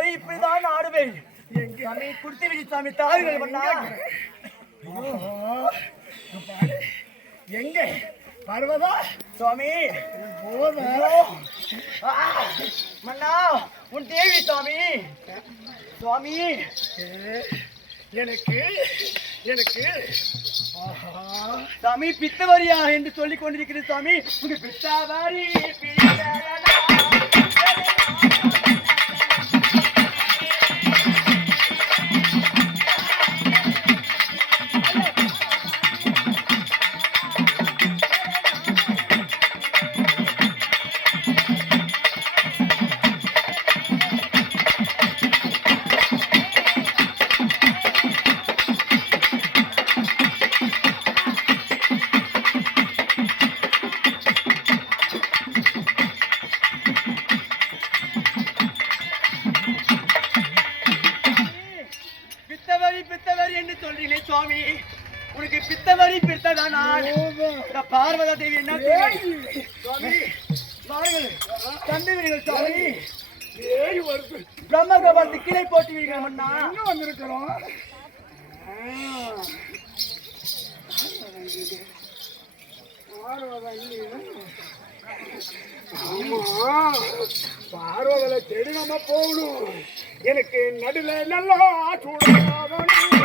பித்தவரை இப்படிதான் ஆடுவேன். சாமி குடுத்து விடு சாமி, தாருங்கள் மன்னா. எங்க பர்வதா சுவாமி மன்னா, உன் தேவி சுவாமி. சுவாமி எனக்கு எனக்கு சாமி பித்தவரியா என்று சொல்லிக் கொண்டிருக்கிறது சுவாமி. உங்க பித்தவரி பித்தவரி என்று சொல்றீங்களே சுவாமி, உனக்கு பித்தவரி பித்ததானா? பார்வதா தேவி என்ன சுவாமி? தந்துவீர்கள் சுவாமி. பிரம்ம கபாலத்து கீழே போட்டுவீர்கள் மன்னா. எங்க வந்திருக்கிறோம்? பார்வதில தேடி நம்ம போகணும். எனக்கு நடுல நல்லா சூடாகணும்.